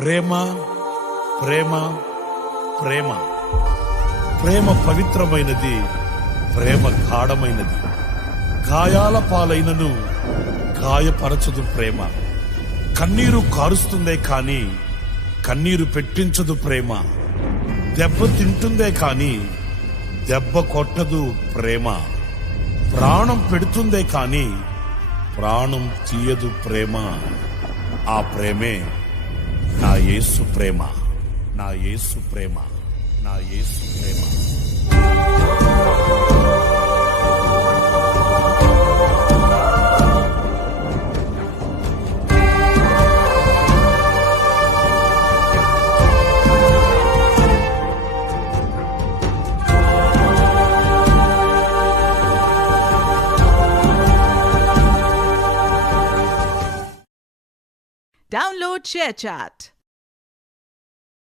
ప్రేమ ప్రేమ ప్రేమ ప్రేమ పవిత్రమైనది, ప్రేమ గాఢమైనది. గాయాల పాలైనను గాయపరచదు ప్రేమ. కన్నీరు కారుస్తుందే కాని కన్నీరు పెట్టించదు ప్రేమ. దెబ్బ తింటుందే కాని దెబ్బ కొట్టదు ప్రేమ. ప్రాణం పెడుతుందే కాని ప్రాణం తీయదు ప్రేమ. ఆ ప్రేమే నా యేసు ప్రేమ, నా యేసు ప్రేమ, నా యేసు ప్రేమ. Download ShareChat.